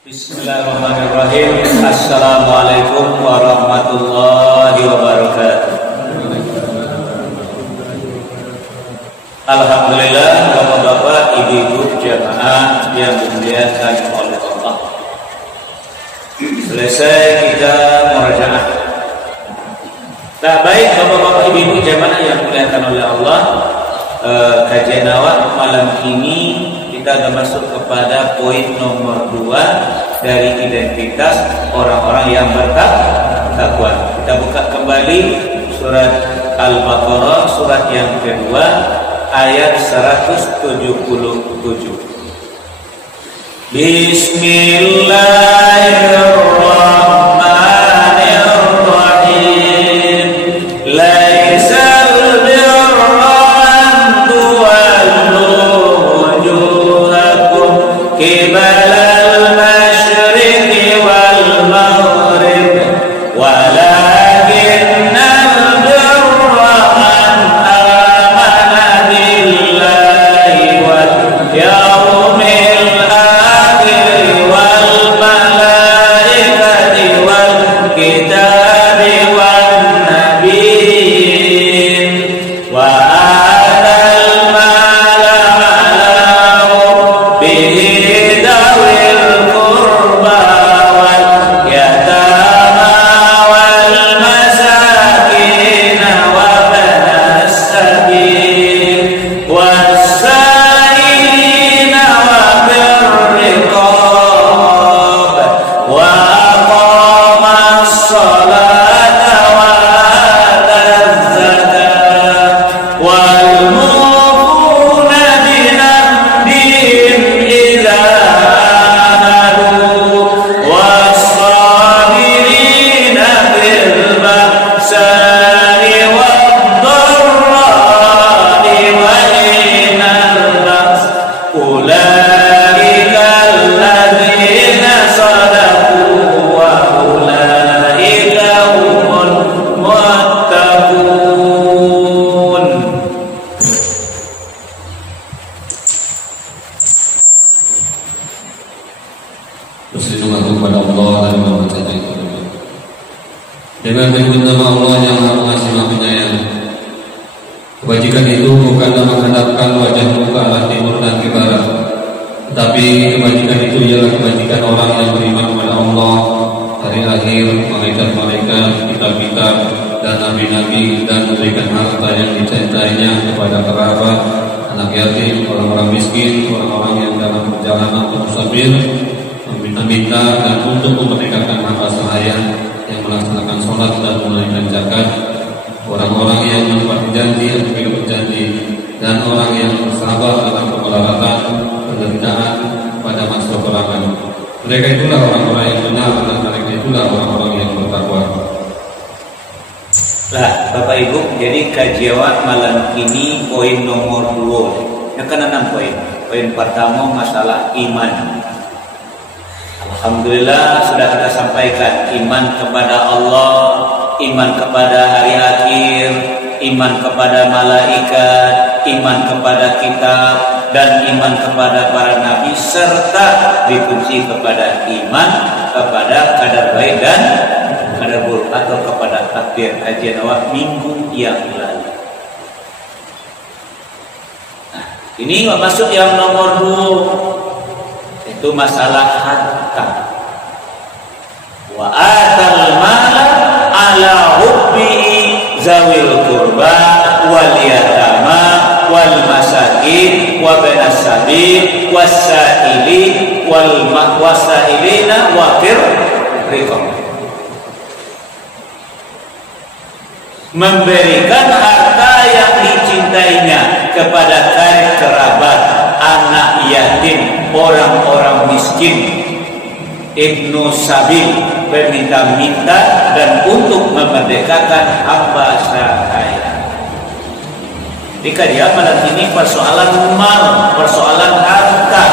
Bismillahirrahmanirrahim. Assalamualaikum warahmatullahi wabarakatuh. Alhamdulillah, bapak-bapak, ibu-ibu jamaah yang dimuliakan oleh Allah. Selesai kita murajaah. Nah, baik bapak-bapak, ibu-ibu jamaah yang dimuliakan oleh Allah, kajian awal malam ini kita akan masuk kepada poin nomor 2 dari identitas orang-orang yang bertakwa. Kita buka kembali surat Al-Baqarah, surat yang kedua, ayat 177. Bismillahirrahmanirrahim. Laisal birra an tuwallu wujuhakum qibalal masyriqi wal maghrib walakinnal birra man amana billahi wal yawmil akhir wal malaikati wal kitabi wan nabiyyin wa atal mala ala hubbihi dawil qurba wal yatama wal masakin wa banas sabil was-sa'ilin wa birriqab wa aqamas salata wa ataz zakata wal mufuna binahdihim idza ahadu was-sabirina bil ba'sa'i wad-dharra'i wa hinal ba's ulaika alladzina sadaqu wa ulaika humul muttaqun. Bersyukur kepada Allah dan membaca dengan menyebut nama Allah yang Maha Pengasih Maha Penyayang. Kebajikan itu bukanlah menghadapkan wajahmu ke arah timur dan ke barat, tetapi kebajikan itu ialah kebajikan orang yang beriman kepada Allah, hari akhir, malaikat-malaikat, kitab-kitab, dan nabi-nabi, dan memberikan harta yang dicintainya kepada kerabat, anak yatim, orang-orang miskin, orang-orang yang dalam perjalanan musafir, meminta-minta dan untuk memerdekakan hamba sahaya yang melaksanakan sholat dan menunaikan zakat, orang-orang yang menepati janji dan tidak berjanji, dan orang yang bersabar dalam kemelaratan, penderitaan pada masa peperangan. Mereka itulah orang-orang yang benar dan mereka itulah orang-orang yang bertakwa. Lah, Bapak Ibu, jadi kajian malam ini poin nomor 2. Yang kan 6 poin. Poin pertama masalah iman. Alhamdulillah sudah kita sampaikan iman kepada Allah, iman kepada hari akhir, iman kepada malaikat, iman kepada kitab, dan iman kepada para nabi, serta dikunci kepada iman kepada kadar baik dan kadar buruk atau kepada takdir. Kajian awal minggu yang lalu. Nah, ini masuk yang nomor 2, itu masalah harta. Wa atal mala ala hubbihi zawil qurba wal yatama wal masakin wa banas sabil was-sa'ili wal wasailina wa birriqab. Memberikan harta yang dicintainya kepada karib kerabat, anak yatim, orang-orang miskin, ibnu sabil, peminta-minta, dan untuk memerdekakan hamba sahaya. Di kajian malam ini persoalan mal, persoalan harta.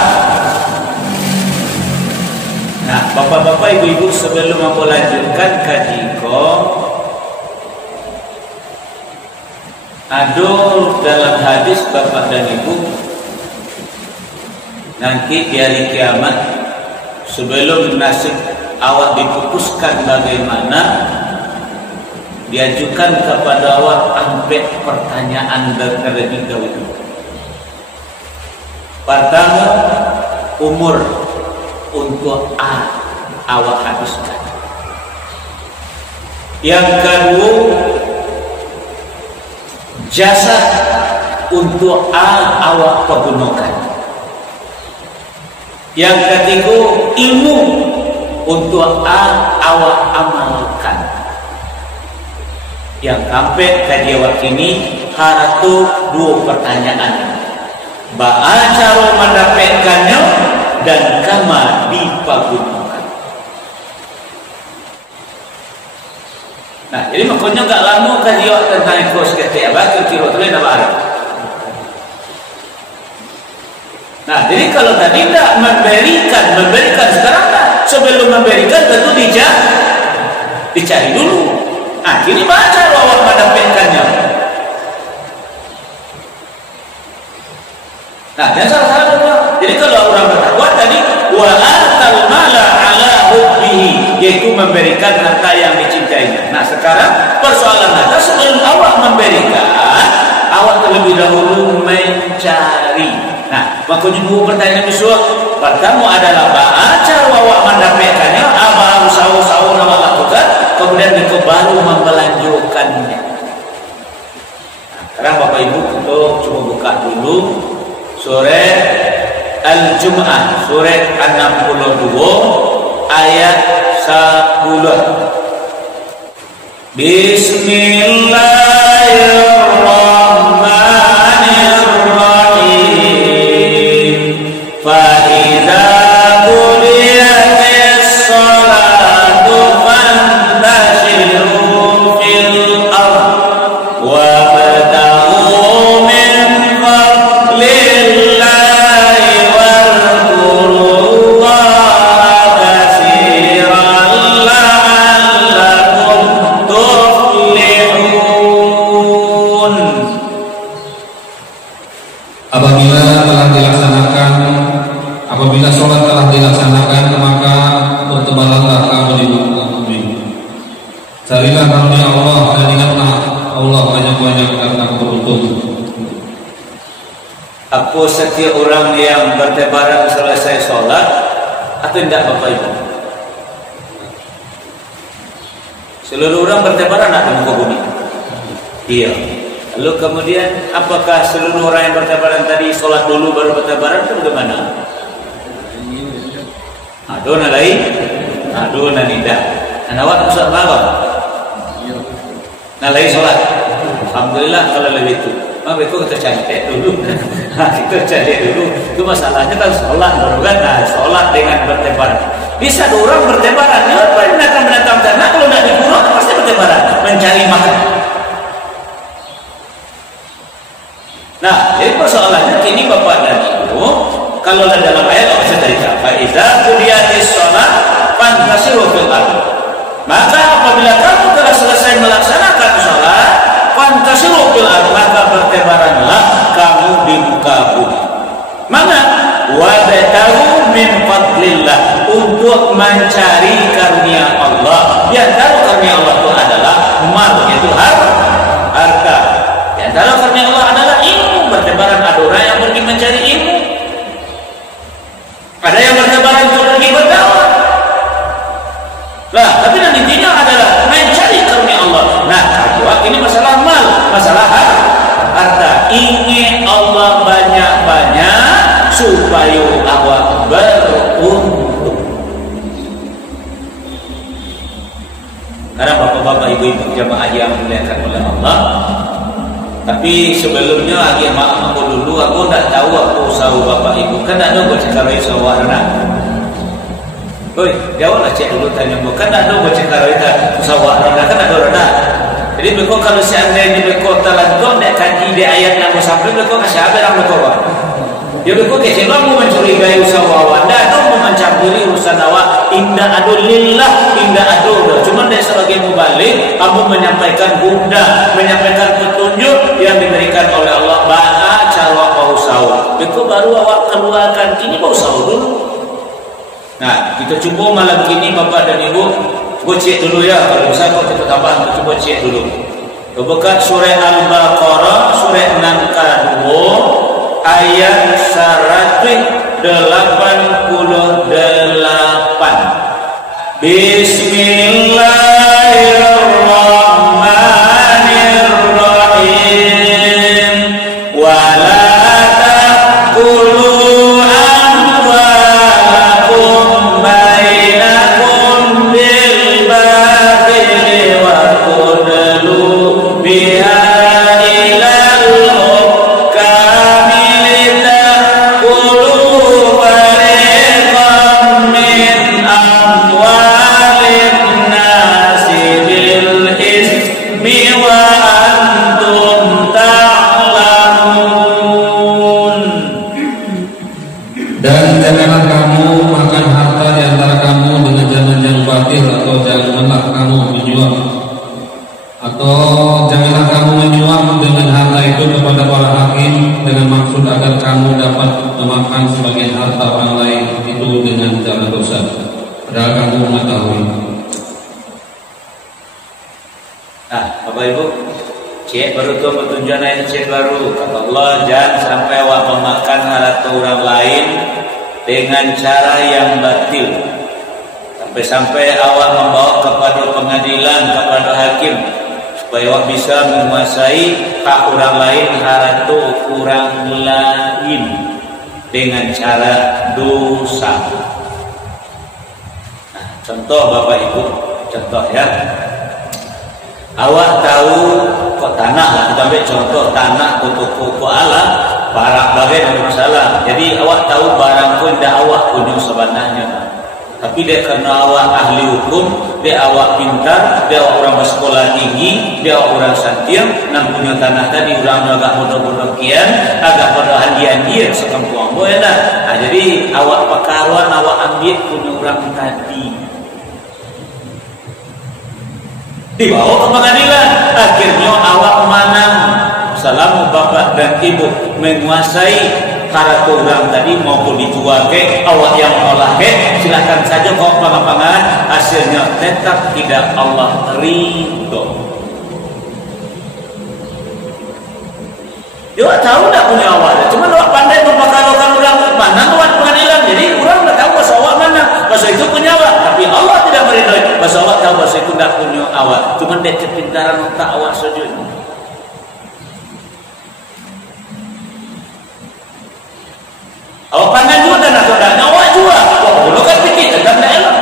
Nah, bapak-bapak, ibu-ibu, sebelum aku lanjutkan kajiko, ada dalam hadis bapak dan ibu, nanti di hari kiamat sebelum nasib awak diputuskan bagaimana, diajukan kepada awak sampai pertanyaan terlebih dahulu. Pertama, umur untuk awak habiskan. Yang kedua, jasa untuk awak pergunakan. Yang ketiga, ilmu untuk awak amalkan. Yang sampai tadi awak ini haratu dua pertanyaan. Ba'a cara mendapatkannya dan kama dipergunakan. Nah, jadi makanya gak lama kan dia tentang kos kata apa kira tulen apa Arab. Nah, jadi kalau tadi tidak memberikan sekarang tak. Sebelum memberikan tentu dicari dulu. Nah, ini baca awak mendapatkannya. Nah, dan salah. Jadi kalau orang bertakwa tadi wa atal mala ala hubbihi, yaitu memberikan harta yang dicintainya. Nah, sekarang persoalan harta sebelum awak memberikan, awak terlebih dahulu mencari. Nah, makanya dua pertanyaan besok. Pertama adalah baca awak mendapatkannya, apa usaha-usaha awak lakukan, kemudian itu baru membelanjakannya. Nah, sekarang Bapak Ibu untuk coba buka dulu surat Al-Jum'ah, surat 62 ayat 10. Bismillahirrahmanirrahim. Fa-idza qudiyatis sholatu fantashiru fil ardh wabtaghu min fadlillahi wadhkurullaha katsiran la'allakum tuflihun. Apabila sholat telah dilaksanakan, maka bertebaranlah kamu di muka bumi. Carilah karunia Allah dan ingatlah Allah banyak-banyak karena beruntung. Apa setiap orang yang bertebaran selesai sholat atau tidak Bapak Ibu? Seluruh orang bertebaran atau muka bumi? Iya. Lalu kemudian apakah seluruh orang yang bertebaran tadi sholat dulu baru bertebaran atau bagaimana? Adona lain, adona tidak. Anawat sholat malam. Nah lain sholat. Alhamdulillah kalau lebih itu. Maka kita cantik dulu. Kita cantik dulu. Itu masalahnya kan sholat baru kan. Nah, sholat dengan bertebaran. Bisa dua orang bertebaran. Ya, binatang-binatang ternak kalau tidak dibunuh pasti bertebaran mencari makan. Nah, jadi persoalannya kini Bapak dan Ibu, kalau dalam ayat apa saya cerita, "Faiza qudiyatis shalah fantasiru fil ardh." Maka apabila kamu telah selesai melaksanakan salat, fantasiru fil ardh, maka bertebaranlah kamu di muka bumi. Mana? Wabtaghu min fadlillah, untuk mencari karunia Allah. Di antara karunia Allah itu adalah mal, yaitu harta. Di antara karunia Allah adalah ilmu. Bertebaran ada orang yang pergi mencari ilmu. Ada yang bertebaran untuk pergi berdakwah. Lah, tapi dan intinya adalah mencari karunia Allah. Nah, kedua ini masalah mal, masalah harta. Ingin Allah banyak-banyak supaya awak beruntung. Karena bapak-bapak, ibu-ibu jamaah yang dimuliakan oleh Allah. Tapi sebelumnya lagi maaf aku dulu, aku tak tahu aku usaha bapak ibu. Kan tak ada baca karai sawah renang. Oi, jawablah cek dulu tanya aku. Kan tak ada baca karai sawah renang, kan ada renang. Jadi beko kalau seandainya beko telah dong dek kaji di ayat namu sampai beko kasih apa yang beko pak? Ya beko kecil mau mencurigai usaha awak, dah dong mau mencampuri urusan awak. Indah adu lillah, indah adu. Cuma dari sebagai mubalik, kamu menyampaikan bunda, menyampaikan petunjuk yang diberikan oleh Allah. Baca cara kau usaha. Beko baru awak keluarkan, kini kau usaha dulu. Nah, kita coba malam ini Bapak dan Ibu, coba cek dulu ya, kalau bisa kok kita tambah, coba cek dulu. Buka surah Al-Baqarah, surah 62 ayat 188. Bismillahirrahmanirrahim. Wala taqulu amwalakum bainakum bil batili wa qudlu biha ilal hukami litakulu fariqan min amwalin nasi bil ismi wa antum ta'lamun. Dan janganlah kamu makan harta di antara kamu dengan jalan yang batil, atau janganlah kamu menyuap, atau janganlah kamu menyuap dengan harta itu kepada para hakim dengan maksud agar kamu dapat memakan sebagian harta orang lain itu dengan cara dosa, padahal kamu mengetahui. Nah, Bapak Ibu, cek baru tuh petunjukan ayat cek baru. Kata Allah, jangan sampai awak memakan harta orang lain dengan cara yang batil, sampai-sampai awak membawa kepada pengadilan, kepada hakim, supaya awak bisa menguasai hak orang lain, harta orang lain dengan cara dosa. Nah, contoh Bapak Ibu, contoh ya. Awak tahu kok tanah lah, kita ambil contoh tanah kok alam barang bagai masalah. Jadi awak tahu barang pun dah awak punya sebenarnya, tapi dia karena awak ahli hukum, dia awak pintar, dia awak orang bersekolah tinggi, dia awak orang santiam, nan punya tanah tadi orang agak bodoh-bodoh kian, agak pada hadiah sekampung boleh dah. Nah, jadi awak pekaruan awak ambil punya orang tadi, dibawa ke pengadilan, akhirnya awak menang. Selama bapak dan ibu menguasai harta orang tadi, maupun dijual ke awak yang olah ke, silakan saja kau pangan-pangan, hasilnya tetap tidak Allah ridho. Dia tahu tak punya awak, cuma awak pandai memperkarakan orang mana awak pengadilan, jadi orang tak tahu bahasa awak mana, bahasa itu punya awak, tapi Allah tidak meridhoi. Bahasa awak tahu bahasa itu tidak punya awak, cuma dia kepintaran otak awak saja. Awak pangan juga dan atau tak awak juga, dulu kan pikir tentang daerah.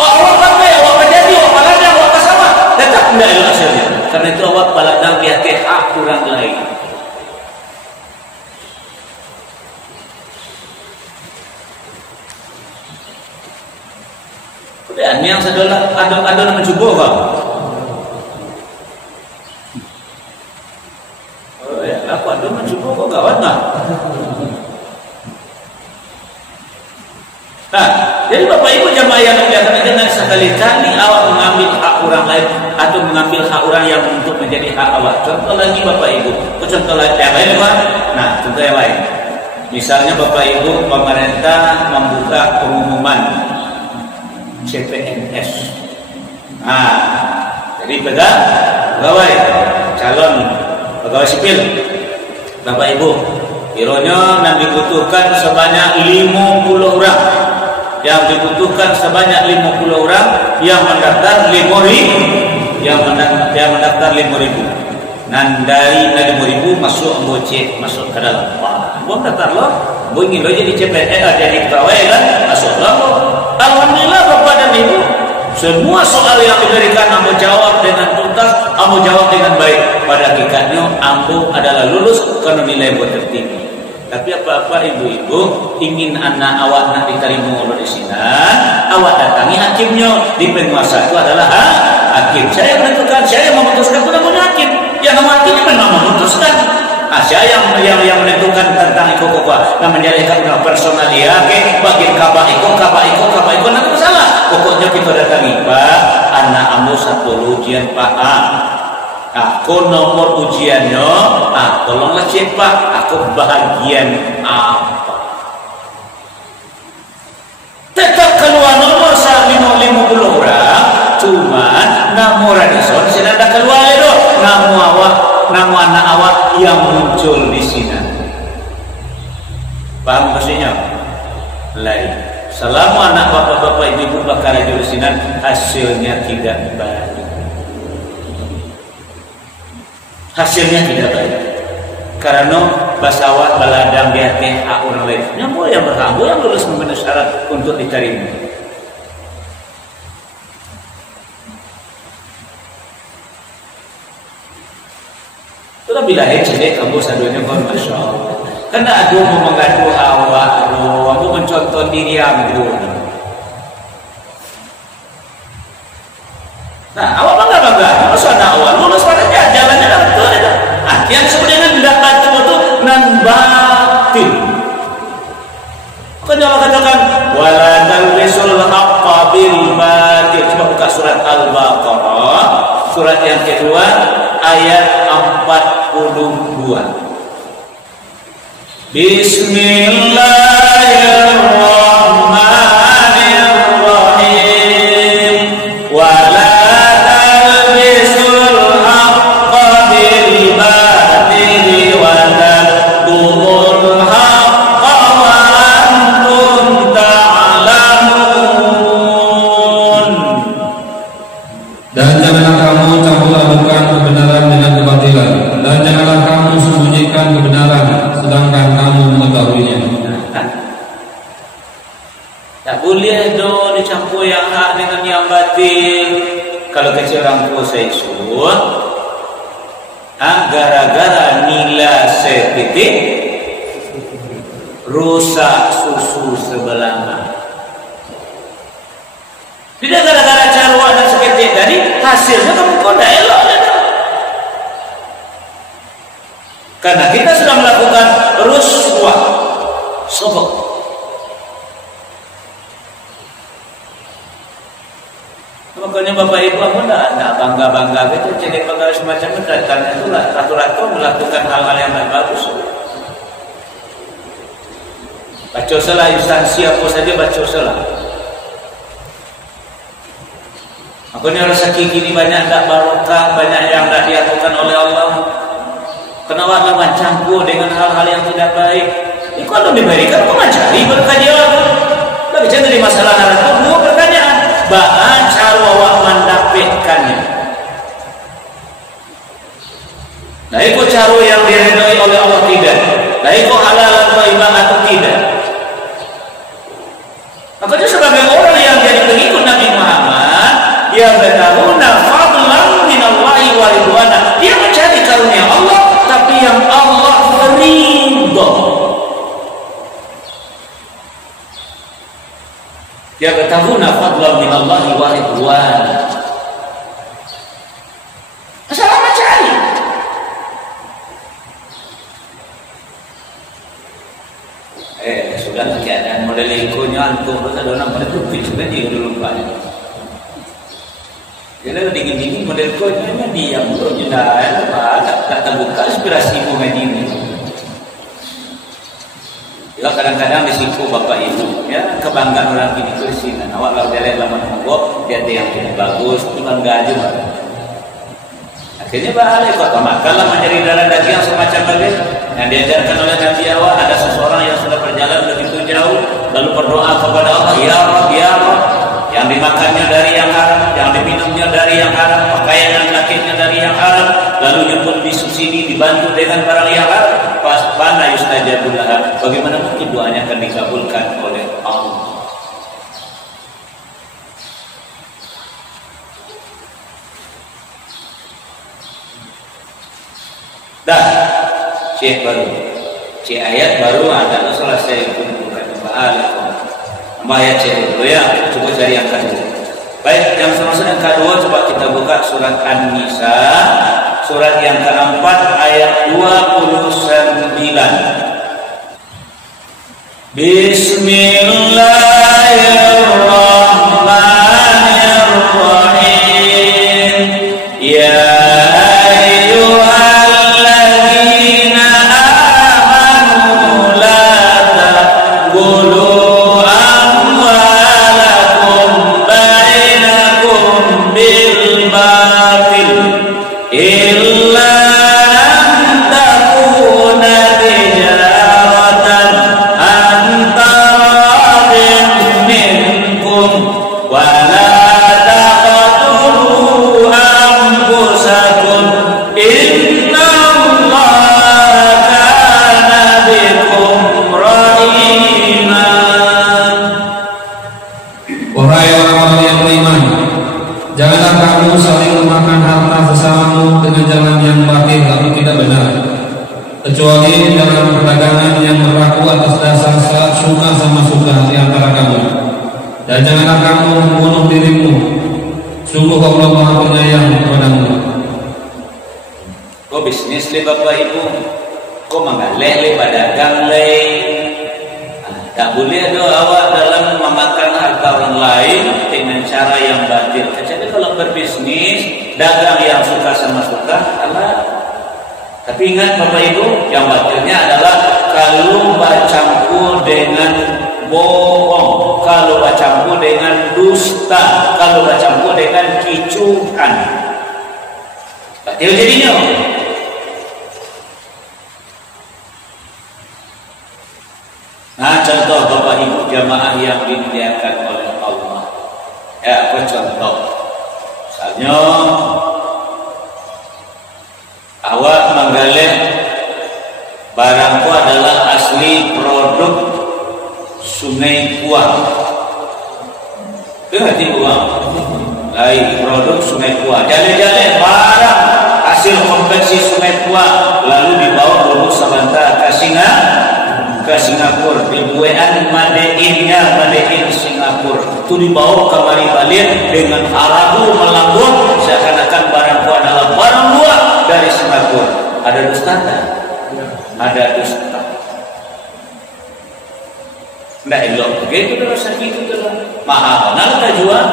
Oh, awak pakai, awak menjadi, awak paladang, awak bersama, tetap tidak elok hasilnya. Karena itu awak paladang dia ke hak orang lain. Dan yang sedolah ada mencuba kau. Oh ya, aku ada mencuba kau kawan tak? Nah, jadi Bapak Ibu jamaah yang muliakan, dengan sekali-kali awak mengambil hak orang lain atau mengambil hak orang yang untuk menjadi hak awak. Contoh lagi Bapak Ibu, contoh lagi yang lain Pak. Nah, contoh yang lain. Misalnya Bapak Ibu, pemerintah membuka pengumuman CPNS. Nah, jadi pegawai calon pegawai sipil. Bapak Ibu, kiranya yang dibutuhkan sebanyak 50 orang. Yang dibutuhkan sebanyak 50 orang, yang mendaftar 5.000, yang mendaftar 5.000. Dan dari 5.000 masuk cek masuk ke dalam. Wah, buat daftar lo, bu ingin lo jadi CPNS, jadi pegawai kan, masuk lo. Alhamdulillah Bapak dan Ibu, semua soal yang diberikan ambo jawab dengan tuntas, ambo jawab dengan baik. Pada hakikatnya ambo adalah lulus karena nilai buat tertinggi. Tapi apa-apa ibu-ibu ingin anak awak nak diterima oleh di sini, awak datangi hakimnya. Di penguasa itu adalah hakim. Saya menentukan, saya memutuskan, itu namanya hakim. Yang nama hakimnya memang memutuskan. Saya yang menentukan tentang ikut-ikut yang menjadikan personal dia ke bagian kabah ikut nanti masalah. Pokoknya kita datangi, Pak, anak ambo satu ujian Pak aku nomor ujiannya, tolonglah cek Pak, aku bahagian apa. keluar nomor samino 50 orang, cuman namu radison sini ada keluar itu, namu anak awak yang muncul di sini. Paham maksudnya? Lain. Selama anak bapak-bapak ibu bakal di sini hasilnya tidak baik. Hasilnya tidak baik. Karena basawat baladang di hati orang lain. Namun yang berhak, yang lulus memenuhi syarat untuk diterima. Itulah bila cedek kamu sadunya kau masya Allah. Karena aku mau mengadu awak, aku mencontoh diri aku. Nah, awak bangga, masa anak awak lulus padanya jalannya betul ya. Ah, yang sebenarnya tidak baca itu nan batil. Kan Allah katakan wala talbisul haqqa bil batil. Coba buka surat Al-Baqarah, surat yang kedua ayat 42. Bismillahirrahmanirrahim. Wala talbisul haqqa bil batil wa taktumul haqqa wa antum ta'lamun. Dan janganlah kamu campur adukan kebenaran dengan kebatilan, dan janganlah kamu sembunyikan kebenaran sedangkan kamu mengetahuinya. Tak boleh dong dicampur yang hak dengan yang batil. Kalau kecil orang tua saya suruh, gara-gara nila setitik rusak susu sebelah. Tidak gara-gara carwa dan seketik tadi hasilnya kamu kau dah elok. Karena kita sudah melakukan ruswah, sobok. Makanya bapak ibu aku tidak bangga gitu, jadi bangga semacam itu. Karena itulah ratu-ratu melakukan hal-hal yang tidak bagus. Baca salah instansi apa saja baca salah. Makanya rezeki kini banyak tak barokah, banyak yang tak diaturkan oleh Allah. Kenapa lawan campur dengan hal-hal yang tidak baik? Ini kalau diberikan, kau mencari berkah dia. Tapi jangan dari masalah itu dua pertanyaan. Bahan cara awak mendapatkannya. Nah, itu cara yang diridhoi oleh Allah tidak. Nah, itu halal atau ibadah atau tidak. Makanya sebagai orang yang jadi pengikut Nabi Muhammad, dia bertahuna fadlan minallahi wa ridwana. Dia mencari karunia Allah, tapi yang Allah ridho. Dia bertahuna fadlan minallahi wa ridwana. Masalah mencari. Sudah keadaan model ikonya antum terus ada orang pada tupik sudah dia dulu lupa. Jadi dingin-dingin model ikonya diam dulu sudah tak terbuka inspirasi bunga ini. Ya kadang-kadang risiko bapak ibu ya kebanggaan orang ini ke sini. Awak kalau jalan lama nunggu dia ada yang bagus itu bangga juga. Akhirnya bahaya kok makanlah menjadi darah daging yang semacam ini yang diajarkan oleh Nabi awal. Ada seseorang yang sudah berjalan begitu jauh lalu berdoa kepada Allah, ya Rabb, ya Rabb, yang dimakannya dari yang haram, yang diminumnya dari yang haram, pakaian dan lakitnya dari yang haram, lalu pun disubsidi dibantu dengan barang yang haram. Fana yustajabul laha. Bagaimana mungkin doanya akan dikabulkan oleh Allah? Dah, cek baru, cek ayat baru adalah selesai kumpulkan ba'alakum. Ayat cek dulu ya, coba cari yang kedua. Baik, yang sama-sama yang kedua coba kita buka surat An-Nisa, surat yang keempat ayat 29. Bismillahirrahmanirrahim. Ya kecuali dalam perdagangan yang berlaku atas dasar suka sama suka di antara kamu. Dan janganlah kamu membunuh dirimu. Sungguh Allah Maha Penyayang kepadamu. Kau bisnis le Bapak Ibu, kau mengalih le pedagang le. Tak boleh ada awak dalam memakan harta orang lain dengan cara yang batil. Kecuali kalau berbisnis, dagang yang suka sama suka, Allah. Tapi ingat Bapak Ibu, yang batilnya adalah kalau bercampur dengan bohong, kalau bercampur dengan dusta, kalau bercampur dengan kicuan. Batil jadinya. Nah, contoh Bapak Ibu jamaah yang dimuliakan oleh Allah. Ya, apa contoh? Misalnya awak menggalih barangku adalah asli produk Sungai Kuang. Berarti Kuang. Lain produk Sungai Kuang. Jalan-jalan barang hasil konveksi Sungai Kuang lalu dibawa produk Sabanta ke Singapura. Dibuat made in Singapura. Itu dibawa kemari balik dengan arahu melambung seakan-akan barangku adalah barang luar dari Singapura. Ada dusta tak? Ada dusta. Tidak elok. Begitu dah sakit itu dah. Mahal. Nak tak jual?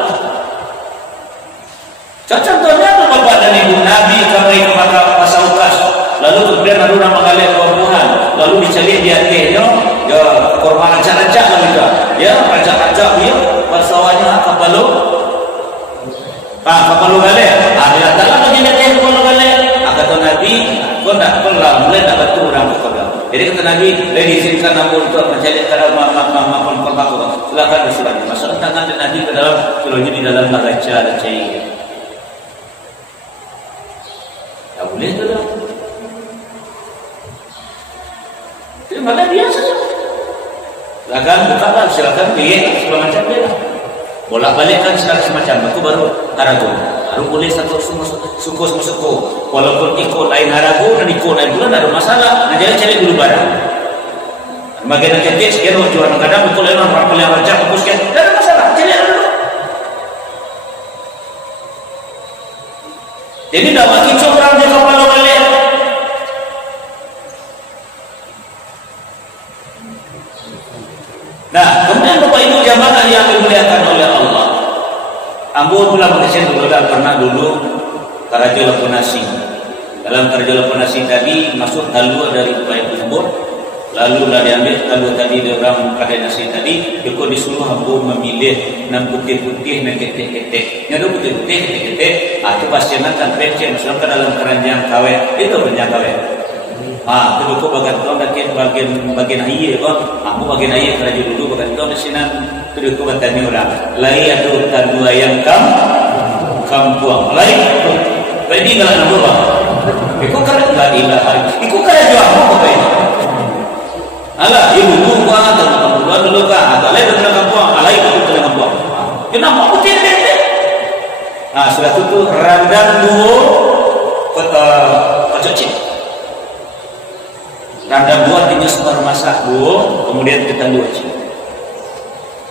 Contohnya apa Bapak dan Ibu Nabi kembali kepada pasal ukas. Lalu kemudian ada orang mengalir buah-buahan. Lalu dicari di hatinya. Ya, korban rancak-rancak lah juga. Ya, rancak-rancak dia. Pasawanya kapalu. Kapalu galir. Dia taklah bagi hati kapalu galir. Kata Nabi, kau tak perlu mulai tak betul orang kepada. Jadi kata Nabi, diizinkan namun untuk mencari cara maafkan korban. Silakan bersilakan. Masukkan tangan dan Nabi ke dalam sulungnya di dalam raca cair. Tak boleh tu dah. Jadi malah biasa saja. Silakan bukalah, silakan pilih segala macam dia lah. Bolak-balikkan segala semacam. Aku baru haragu. Baru boleh satu suku. Walaupun ikut lain haragu dan ikut lain bulan tak ada masalah. Nah, jadi cari dulu barang. Bagian yang cantik sekian jual kadang ikut lain orang yang rajak aku sekian. Tak ada masalah. Cari dulu. Jadi dah bagi orang dia kepala balik. Nah, kemudian Bapak Ibu jamaah yang dimuliakan oleh Allah. Ambo pula berkesih dulu pernah dulu Karaja Lapunasi. Dalam Karaja Lapunasi tadi masuk talua dari Baik Kubur. Lalu lah diambil talua tadi dari orang Karaja Nasi tadi. Dia disuruh Ambo memilih 6 putih-putih dan ketek-ketek. Yang 2 putih-putih ketek-ketek. Itu pasti nanti pecah masukkan dalam keranjang kawet. Itu keranjang kawet. Itu kau bagian air kan. Aku bagian air kerja dulu bagian tu di sini. Itu kau bertanya orang. Lai atau tandua yang kampung. Lai. Jadi kalau nak buat. Ikut kerja lagi lah. Ikut kerja jual apa ini? Alah, ibu tua atau kampung dulu kan. Atau lai dalam kampung. Lai ikut dalam kampung. Kenapa putih ni? Sudah tu randang dulu kota Kococin. Randa buat ini sebar masak bu, kemudian kita lucu.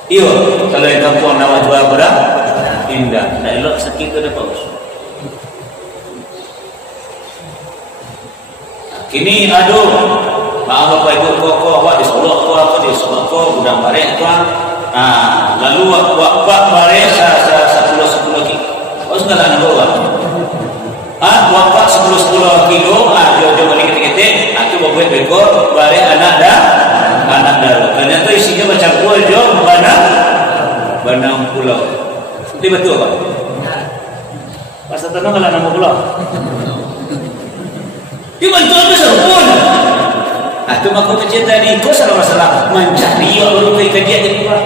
Iyo, kalau yang kampung nama jual berapa? Indah. Nah elok sakit tu dah bagus. Kini aduh, maaf Bapak Ibu kok awak disolok kok apa disolok kok udang barek tuan. Lalu wak barek 10 kilo. Oh segala nak bawa. Wak 10 kilo, jodoh balik ketik-ketik. Itu buat bekor, balik anak dah. Ternyata isinya macam pulau jom, banang pulau. Ini betul Pak? Pasal tanah kalau nama pulau. Ini betul itu sempun. Itu maksud kecil tadi. Kau salah masalah mencari orang itu kerja di pulau.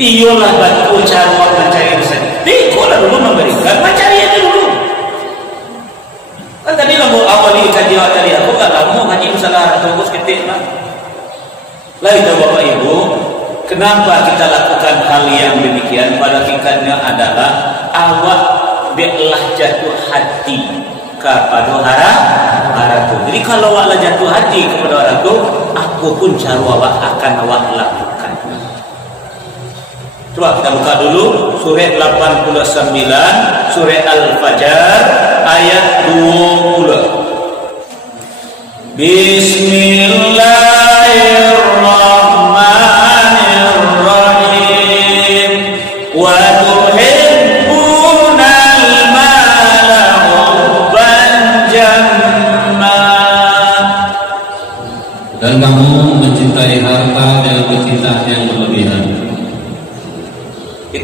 Iyalah betul cara mencari resep. Kau lah dulu memberikan, mencari itu dulu. Kan tadi lah awal ini kajian tadi aku kan mau ngaji masalah tunggus ketik lah. Lain Bapak Ibu, kenapa kita lakukan hal yang demikian? Pada hakikatnya adalah awak biarlah jatuh hati kepada haratu. Jadi kalau awak jatuh hati kepada haratu, aku pun cara awak akan awak lakukan. Coba kita buka dulu surah 89, surah Al-Fajr ayat 20. Bismillahirrahmanirrahim. Wa tuhibbunal mala hubban jamma. Dan kamu mencintai harta dengan kecintaan yang berlebihan.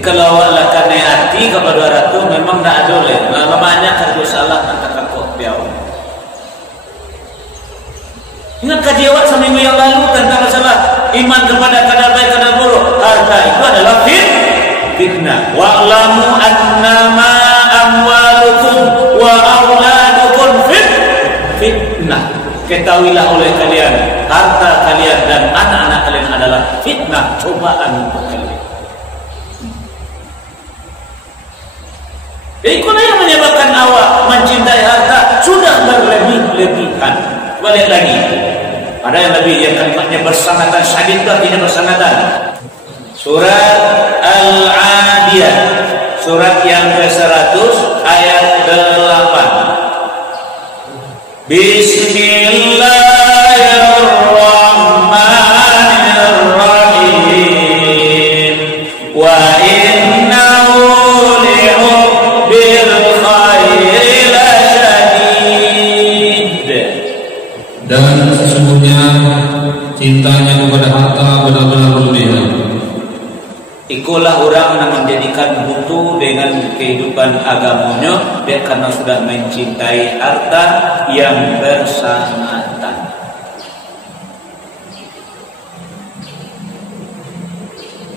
Kalau awak kena hati kepada ratu memang tak ada leh. Lamanya kerja salah nak takut biau. Ingat kaji awak seminggu yang lalu tentang masalah iman kepada kadar baik kadar buruk. Harta itu adalah fitnah. Wa'lamu annama amwalukum wa auladukum fitnah. Ketahuilah oleh kalian, harta kalian dan anak-anak kalian adalah fitnah, cobaan untuk kalian. Itulah yang menyebabkan awak mencintai harta sudah berlebih-lebihan. Balik lagi. Ada yang lebih, yang kalimatnya bersangatan, syadid itu artinya bersangatan. Surat Al-Adiyah, surat yang ke-100 ayat 8. Bismillahirrahmanirrahim. Wa innahu li'ubbil khairi lasyadid. Dan sesungguhnya cintanya kepada harta benar-benar berlebihan. Ikulah orang yang menjadikan butuh dengan kehidupan agamanya, dia karena sudah mencintai harta yang bersangatan.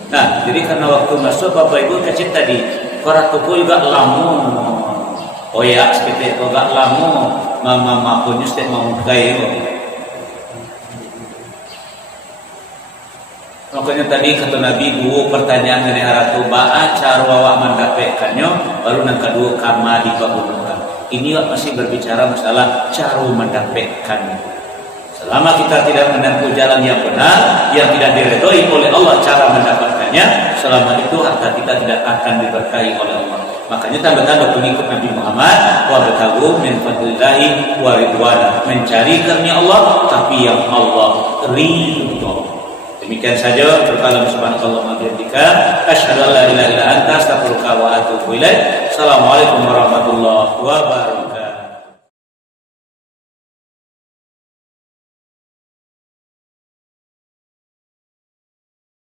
Nah, jadi karena waktu masuk Bapak Ibu kecil tadi, korak tuku juga lamu, oh ya seperti itu gak lamu, mama punya setiap mau kayu. Makanya tadi kata Nabi dua pertanyaan mengenai haratu ba'a cara awak mendapatkannya, baru yang kedua kama di pegunungan. Ini masih berbicara masalah cara mendapatkannya. Selama kita tidak menempuh jalan yang benar, yang tidak diredoi oleh Allah cara mendapatkannya, selama itu harta kita tidak akan diberkahi oleh Allah. Makanya tanda-tanda pengikut Nabi Muhammad wa batagu min fadlillahi wa ridwana, mencari karunia Allah tapi yang Allah ridho. Demikian saja, berkalam subhanallah wa bihamdika, asyhadu an la ilaha illa anta, astaghfiruka wa atubu ilaik. Assalamualaikum warahmatullahi wabarakatuh.